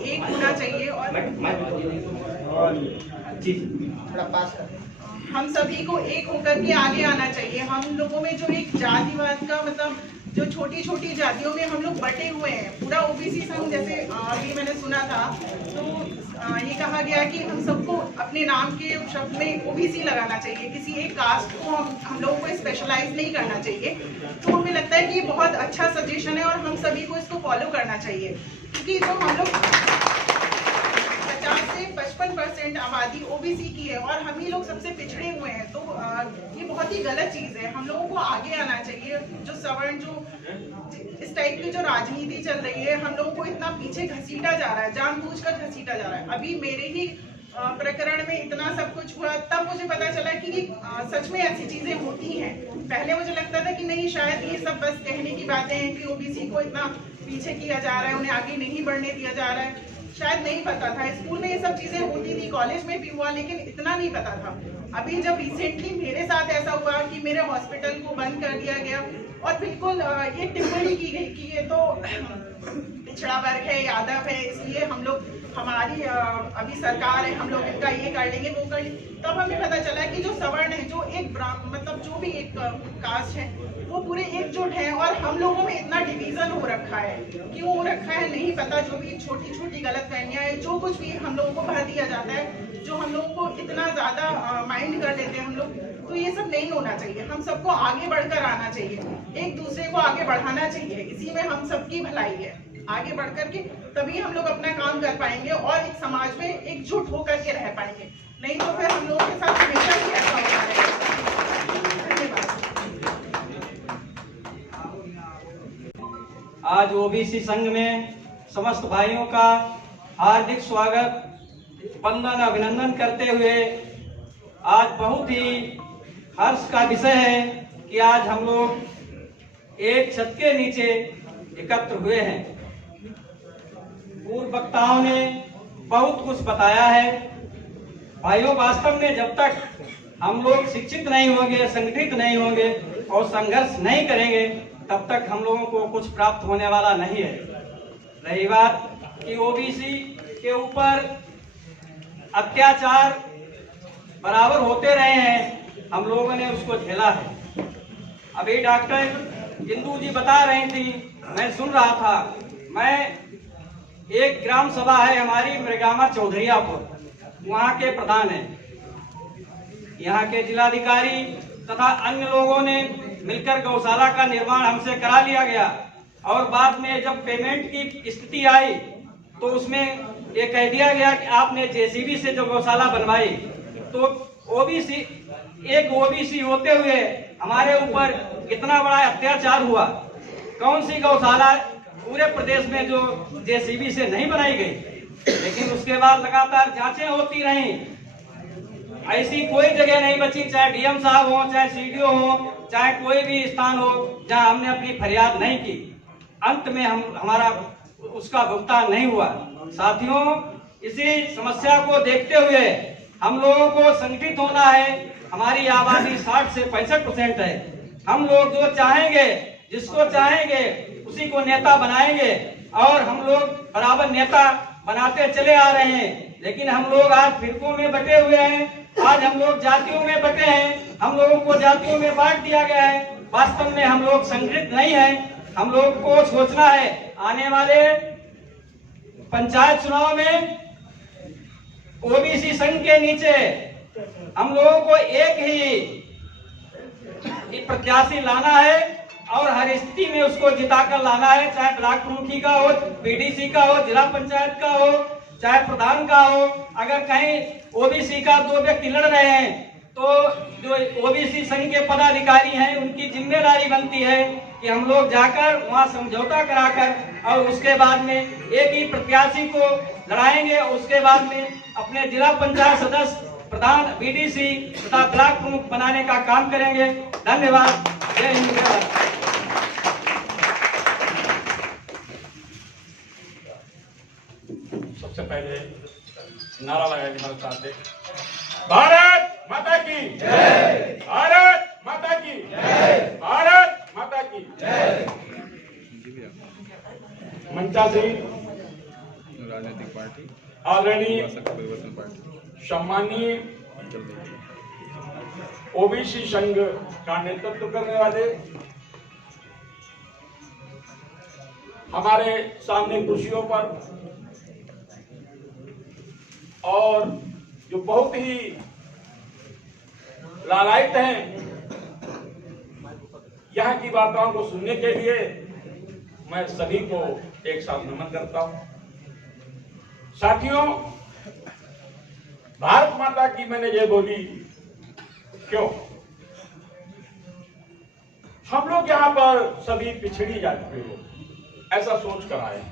एक होना चाहिए और हम सभी को एक होकर के आगे आना चाहिए। हम लोगों में जो एक जातिवाद का मतलब जो छोटी छोटी जातियों में हम लोग बटे हुए हैं, पूरा ओबीसी संघ जैसे अभी मैंने सुना था तो ये कहा गया कि हम सबको अपने नाम के शब्द में ओबीसी लगाना चाहिए, किसी एक कास्ट को हम लोगों को स्पेशलाइज नहीं करना चाहिए। तो हमें लगता है कि ये बहुत अच्छा सजेशन है और हम सभी को इसको फॉलो करना चाहिए, क्योंकि जो हम लोग 50 से 55% आबादी ओबीसी की है और हम ही लोग सबसे पिछड़े हुए हैं, तो ये बहुत ही गलत चीज है। हम लोगों को आगे आना चाहिए। जो सवर्ण जो इस टाइप की जो राजनीति चल रही है, हम लोगों को इतना पीछे घसीटा जा रहा है, जानबूझकर घसीटा जा रहा है। अभी मेरे ही प्रकरण में इतना सब कुछ हुआ, तब मुझे पता चला कि सच में ऐसी चीजें होती हैं। पहले मुझे लगता था कि नहीं, शायद ये सब बस कहने की बातें हैं कि ओबीसी को इतना पीछे किया जा रहा है, उन्हें आगे नहीं बढ़ने दिया जा रहा है। शायद नहीं पता था, स्कूल में ये सब चीजें होती थी, कॉलेज में भी हुआ, लेकिन इतना नहीं पता था। अभी जब रिसेंटली मेरे साथ ऐसा हुआ कि मेरे हॉस्पिटल को बंद कर दिया गया और बिल्कुल ये टिप्पणी की गई कि ये तो पिछड़ा वर्ग है, यादव है, इसलिए हम लोग हमारी अभी सरकार है, हम लोग इनका ये कर लेंगे वो कर लेंगे। तब हमें पता चला कि जो सवर्ण है, जो एक मतलब जो भी एक कास्ट है, वो पूरे एकजुट है और हम लोगों में इतना डिवीजन हो रखा है। क्यों हो रखा है नहीं पता। जो भी छोटी छोटी गलतफहमियां है, जो कुछ भी हम लोगों को भर दिया जाता है, जो हम लोगों को इतना ज्यादा माइंड कर लेते हैं हम लोग, तो ये सब नहीं होना चाहिए। हम सबको आगे बढ़कर आना चाहिए, एक दूसरे को आगे बढ़ाना चाहिए, इसी में हम सबकी भलाई है। आगे बढ़ करके तभी हम लोग अपना काम कर पाएंगे और एक समाज में एकजुट होकर के रह पाएंगे। नहीं तो फिर हम लोगों के साथ हमेशा ही ऐसा होता रहेगा। धन्यवाद। आज ओबीसी संघ में समस्त भाइयों का हार्दिक स्वागत, वंदन, अभिनंदन करते हुए आज बहुत ही हर्ष का विषय है कि आज हम लोग एक छत के नीचे एकत्र हुए हैं। पूर्व वक्ताओं ने बहुत कुछ बताया है। भाइयों, वास्तव में जब तक हम लोग शिक्षित नहीं होंगे, संगठित नहीं होंगे और संघर्ष नहीं करेंगे, तब तक हम लोगों को कुछ प्राप्त होने वाला नहीं है। रही बात कि ओबीसी के ऊपर अत्याचार बराबर होते रहे हैं, हम लोगों ने उसको झेला है। अभी डॉक्टर इंदू जी बता रही थी, मैं सुन रहा था। मैं एक ग्राम सभा है हमारी मृगामा चौधरीपुर, वहाँ के प्रधान हैं। यहाँ के जिलाधिकारी तथा अन्य लोगों ने मिलकर गौशाला का निर्माण हमसे करा लिया गया और बाद में जब पेमेंट की स्थिति आई तो उसमें ये कह दिया गया कि आपने जेसीबी से जो गौशाला बनवाई, तो एक ओबीसी होते हुए हमारे ऊपर इतना बड़ा अत्याचार हुआ। कौन सी गौशाला पूरे प्रदेश में जो जेसीबी से नहीं बनाई गई, लेकिन उसके बाद लगातार जांचें होती रहीं। ऐसी कोई जगह नहीं बची, चाहे डीएम साहब हो, चाहे सीडीओ हो, चाहे कोई भी स्थान हो, जहां हमने अपनी फरियाद नहीं की। अंत में हमारा उसका भुगतान नहीं हुआ। साथियों, इसी समस्या को देखते हुए हम लोगों को संगठित होना है। हमारी आबादी 60 से 65% है। हम लोग जो चाहेंगे, जिसको चाहेंगे उसी को नेता बनाएंगे और हम लोग बराबर नेता बनाते चले आ रहे हैं। लेकिन हम लोग आज फिरकों में बटे हुए हैं, आज हम लोग जातियों में बटे हैं, हम लोगों को जातियों में बांट दिया गया है। वास्तव में हम लोग संगठित नहीं हैं। हम लोग को सोचना है आने वाले पंचायत चुनाव में ओबीसी संघ के नीचे हम लोगों को एक ही प्रत्याशी लाना है और हर स्थिति में उसको जिताकर लाना है, चाहे ब्लॉक प्रमुखी का हो, बीडीसी का हो, जिला पंचायत का हो, चाहे प्रधान का हो। अगर कहीं ओबीसी का 2 व्यक्ति लड़ रहे हैं तो जो ओबीसी संघ के पदाधिकारी हैं उनकी जिम्मेदारी बनती है कि हम लोग जाकर वहां समझौता कराकर और उसके बाद में एक ही प्रत्याशी को लड़ाएंगे। उसके बाद में अपने जिला पंचायत सदस्य, प्रधान, बीडीसी तथा ब्लॉक प्रमुख बनाने का काम करेंगे। धन्यवाद। जय हिंद। सबसे पहले नारा लगाएंगे हमारे साथ, भारत माता की जय, भारत माता की जय, भारत माता की जय। मंचासीन राजनीतिक आदरणीय सम्मानीय ओबीसी संघ का नेतृत्व करने वाले हमारे सामने कुर्सियों पर और जो बहुत ही लालायित हैं, यहाँ की बातों को सुनने के लिए मैं सभी को एक साथ नमन करता हूं। साथियों, भारत माता की मैंने ये बोली क्यों? हम लोग यहाँ पर सभी पिछड़ी जाति के लोग ऐसा सोच कर आए।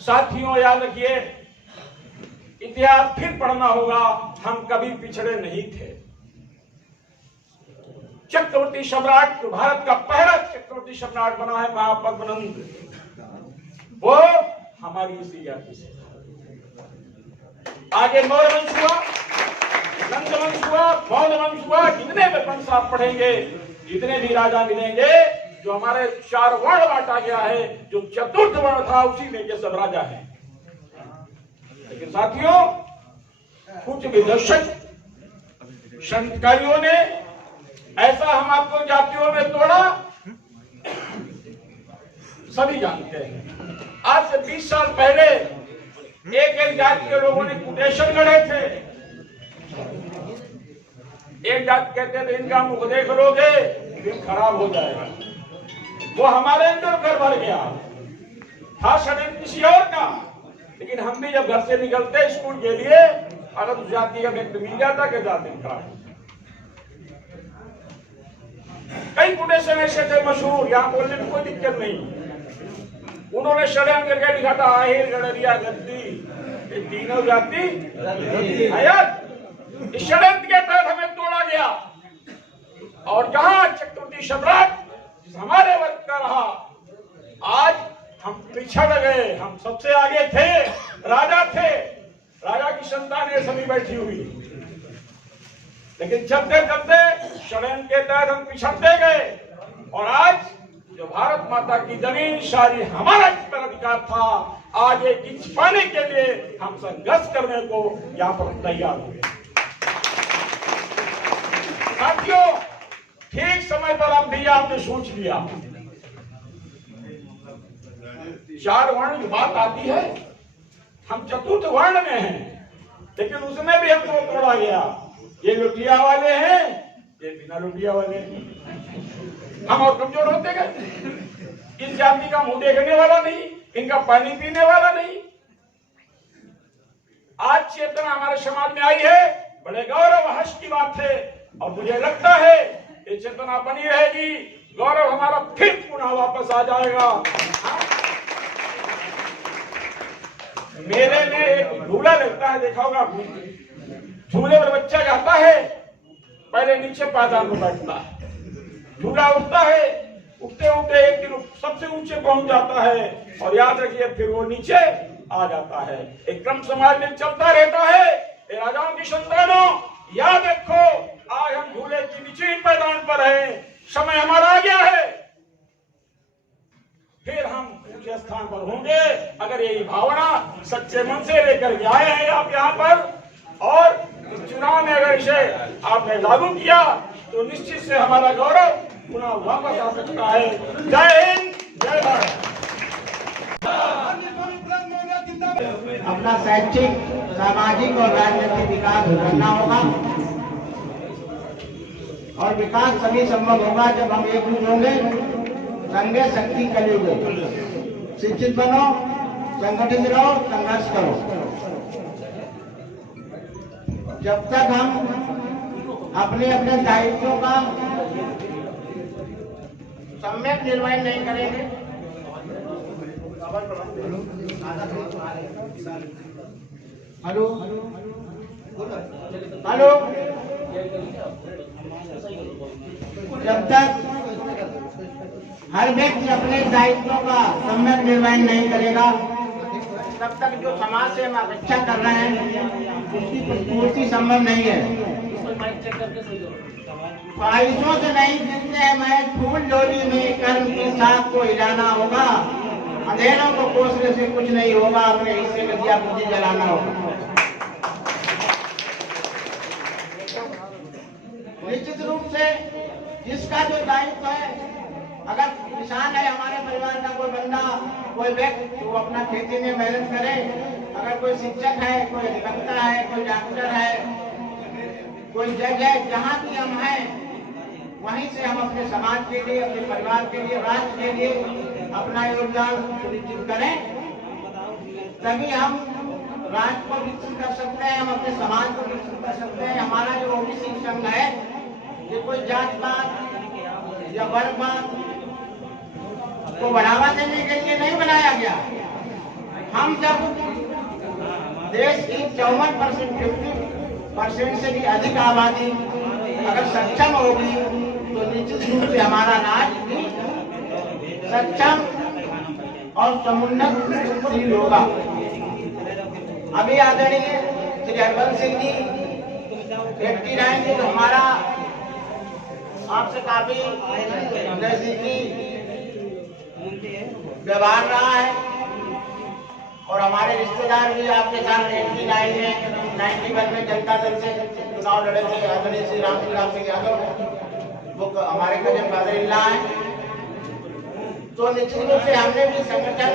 साथियों, याद रखिए, इतिहास फिर पढ़ना होगा, हम कभी पिछड़े नहीं थे। चक्रवर्ती सम्राट, भारत का पहला चक्रवर्ती सम्राट बना है महापद्मनंद, वो हमारी इसी जाति से। आगे मौर्य वंश हुआ, नंद वंश हुआ, बौद्ध वंश हुआ, जितने भी वंश आप पढ़ेंगे, जितने भी राजा मिलेंगे, जो हमारे 4 वर्ण बांटा गया है, जो चतुर्थ वर्ण था, उसी में ये सब राजा है। लेकिन साथियों, कुछ विदर्शक संस्कारियों ने ऐसा हम आपको जातियों में तोड़ा, सभी जानते हैं। आज से 20 साल पहले एक जाति के लोगों ने कुटेशन गढ़े थे। एक जाति कहते थे इनका मुख देख लोगे दिन खराब हो जाएगा। वो हमारे अंदर घर भर गया था, षड्यंत्र किसी और का। लेकिन हम भी जब घर से निकलते स्कूल के लिए, अगर उस जाति का व्यक्ति मिल जाता कि जाति खराब। कई कुटेशन ऐसे थे मशहूर, यहाँ बोलने में कोई दिक्कत नहीं। उन्होंने षड्यंत्र करके लिखा था आहिर गडरिया गद्दी, ये तीनों जाति इस षड्यंत्र के तहत हमें तोड़ा गया। और जहां चक्रवर्ती सम्राट हमारे वर्ग का रहा, आज हम पिछड़ गए। हम सबसे आगे थे, राजा थे, राजा की संतानें सभी बैठी हुई। लेकिन चलते चलते षड्यंत्र के तहत हम पिछड़ते गए। और आज जो भारत माता की जमीन सारी हमारा जिस पर अधिकार था, आज एक इंच पाने के लिए हम संघर्ष करने को यहाँ पर तैयार हुए। साथियों, ठीक समय पर हम भी आपने सोच लिया। 4 वर्ण की बात आती है, हम चतुर्थ वर्ण में हैं, लेकिन उसमें भी हमको तोड़ा गया। ये लुटिया वाले हैं, ये बिना लुटिया वाले हैं। हम और कमजोर होते गए। इस जाति का मुंह देखने वाला नहीं, इनका पानी पीने वाला नहीं। आज चेतना हमारे समाज में आई है, बड़े गौरव हर्ष की बात है। और मुझे लगता है ये चेतना बनी रहेगी, गौरव हमारा फिर पुनः वापस आ जाएगा। मेले में एक झूला लगता है, देखा होगा आपने। झूले पर बच्चा जाता है, पहले नीचे पायदान में बैठता है, झूला उठता है, उठते उठते एक दिन सबसे ऊंचे पहुंच जाता है, और याद रखिए फिर वो नीचे आ जाता है। एक क्रम समाज में चलता रहता है। ये राजाओं की संतानों, याद रखो, आज हम झूले की निचली पायदान पर हैं, समय हमारा आ गया है, फिर हम ऊंचे स्थान पर होंगे। अगर यही भावना सच्चे मन से लेकर के आए हैं आप यहाँ पर, और इस चुनाव में अगर इसे आपने लागू किया, तो निश्चित से हमारा गौरव पुनः वापस आ सकता है। जय हिंद, जय भारत। अपना शैक्षिक, सामाजिक और राजनीतिक विकास करना होगा, और विकास तभी संभव होगा जब हम एकजुट होंगे। संघे शक्ति कलयुग। शिक्षित बनो, संगठित रहो, संघर्ष करो। जब तक हम अपने अपने दायित्वों का सम्यक निर्वहन नहीं करेंगे, हेलो हेलो, जब तक हर व्यक्ति अपने दायित्वों का सम्यक निर्वहन नहीं करेगा, तब तक जो समाज से हम अपेक्षा कर रहे हैं उसकी पूर्ति संभव नहीं है। ख्वाहिशों से नहीं जीतते हैं मैच, फूल झोली में कर्म के साथ को हिलाना होगा। अंधेरों को कोसने से कुछ नहीं होगा, अपने हिस्से में दिया बुद्धि जलाना होगा। रूप से जिसका जो दायित्व है, अगर किसान है हमारे परिवार का कोई बंदा, कोई व्यक्ति, तो अपना खेती में मेहनत करे। अगर कोई शिक्षक है, कोई अधिवक्ता है, कोई डॉक्टर है, कोई जज है, जहाँ भी हम हैं वहीं से हम अपने समाज के लिए, अपने परिवार के लिए, राष्ट्र के लिए अपना योगदान सुनिश्चित करें, तभी हम राष्ट्र को विकसित कर सकते हैं, हम अपने समाज को विकसित कर सकते हैं। हमारा जो ओबीसी संघ है, ये कोई जात पात या वर्गवाद को बढ़ावा देने के लिए नहीं बनाया गया। हम जब देश की 54%, 50% से भी अधिक आबादी अगर सक्षम होगी तो निश्चित रूप से हमारा राष्ट्र भी सक्षम और समुन्नतशील होगा। अभी आदरणीय श्री हरबंस सिंह जी 89 जी, तो हमारा आपसे काफी नजदीकी व्यवहार रहा है और हमारे रिश्तेदार भी आपके साथ 89 में 91 में जनता दल से चुनाव लड़े थे। आदरणीय श्री राम सिंह यादव, वो हमारे करीब फादर-इन-लॉ हैं। तो निश्चित रूप से हमने भी संगठन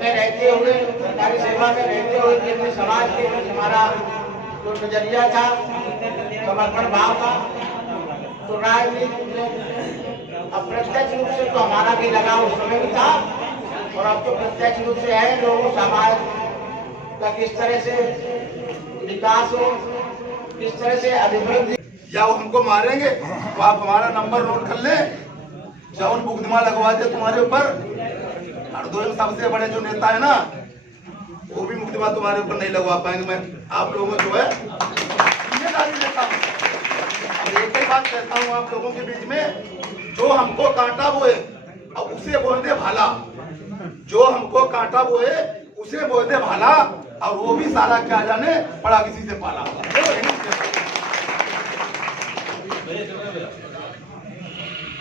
में रहते हुए, सरकारी सेवा में रहते हुए अपने समाज के हमारा जो नजरिया था, समर्पण भाव था, तो राजनीति में अप्रत्यक्ष रूप से तो हमारा भी लगाव उस समय भी था और अब तो प्रत्यक्ष रूप से है। लोगों समाज का किस तरह से विकास हो, किस तरह से अभिवृद्धि। या वो हमको मारेंगे तो आप हमारा नंबर नोट कर लें, जौन मुकदमा लगवा दे तुम्हारे ऊपर। हरदोई में सबसे बड़े जो नेता है ना, वो भी मुकदमा तुम्हारे ऊपर नहीं लगवा पाएंगे। मैं आप लोगों में जो है जिम्मेदारी लेता हूँ। एक ही बात कहता हूँ आप लोगों के बीच में, जो हमको कांटा बोए अब उसे बोल दे भाला, जो हमको कांटा बोए उसे बोल दे भाला, और वो भी सारा क्या जाने पड़ा किसी से पाला।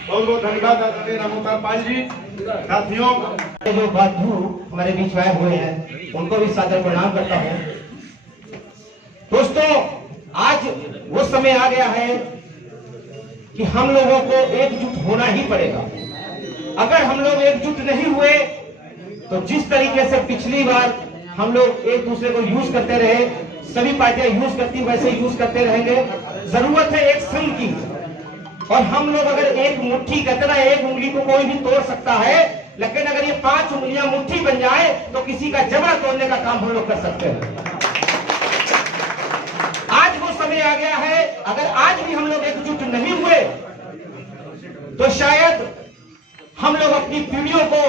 बहुत बहुत धन्यवाद आदरणीय रामोत्तार पाल जी। साथियों, जो बंधु हमारे बीच आए हुए हैं उनको भी सादर प्रणाम करता हूँ। दोस्तों, आज वो समय आ गया है कि हम लोगों को एकजुट होना ही पड़ेगा। अगर हम लोग एकजुट नहीं हुए तो जिस तरीके से पिछली बार हम लोग एक दूसरे को यूज करते रहे, सभी पार्टियां यूज करती वैसे यूज करते रहेंगे। जरूरत है एक संघ की, और हम लोग अगर एक मुट्ठी कहते, एक उंगली को कोई भी तोड़ सकता है, लेकिन अगर ये 5 उंगलियां मुट्ठी बन जाए तो किसी का जबड़ा तोड़ने का काम हम लोग कर सकते हैं। आज वो समय आ गया है, अगर आज भी हम लोग एकजुट नहीं हुए तो शायद हम लोग अपनी पीढ़ियों को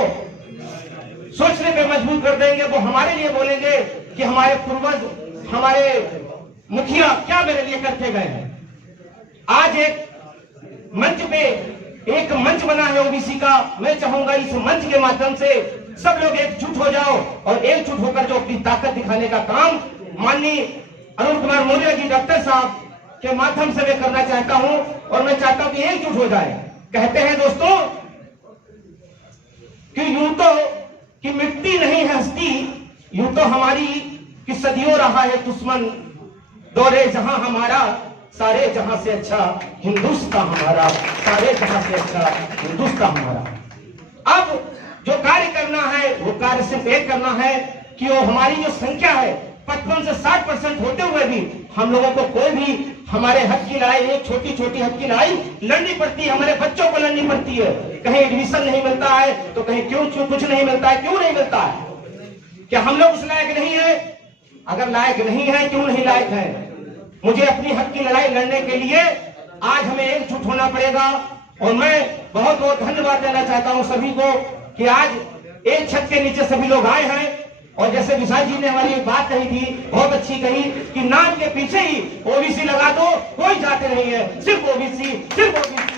सोचने पे मजबूर कर देंगे। वो हमारे लिए बोलेंगे कि हमारे पूर्वज, हमारे मुखिया क्या मेरे लिए करके गए हैं। आज एक मंच पे एक मंच बना है ओबीसी का। मैं चाहूंगा इस मंच के माध्यम से सब लोग एकजुट हो जाओ और एकजुट होकर जो अपनी ताकत दिखाने का काम माननीय अरुण कुमार मौर्य जी डॉक्टर साहब के माध्यम से मैं करना चाहता हूं, और मैं चाहता हूं कि एकजुट हो जाए। कहते हैं दोस्तों कि यूं तो कि मिट्टी नहीं है हस्ती, यूं तो हमारी कि सदियों रहा है दुश्मन, दौरे जहां हमारा सारे जहां से अच्छा हिंदुस्तान हमारा, सारे जहां से अच्छा हिंदुस्तान हमारा। अब जो कार्य करना है वो कार्य सिर्फ एक करना है कि वो हमारी जो संख्या है 55 से 60% होते हुए भी हम लोगों को कोई भी हमारे हक की लड़ाई, एक छोटी छोटी हक की लड़ाई लड़नी पड़ती है, हमारे बच्चों को लड़नी पड़ती है। कहीं एडमिशन नहीं मिलता है तो कहीं क्यों कुछ नहीं मिलता है। क्यों नहीं मिलता है? क्या हम लोग उस लायक नहीं है? अगर लायक नहीं है, क्यों नहीं लायक है? मुझे अपनी हक की लड़ाई लड़ने के लिए आज हमें एकजुट होना पड़ेगा। और मैं बहुत बहुत धन्यवाद देना चाहता हूं सभी को कि आज एक छत के नीचे सभी लोग आए हैं। और जैसे विशाल जी ने हमारी एक बात कही थी, बहुत अच्छी कही कि नाम के पीछे ही ओबीसी लगा दो, कोई जाते नहीं है, सिर्फ ओबीसी, सिर्फ ओबीसी।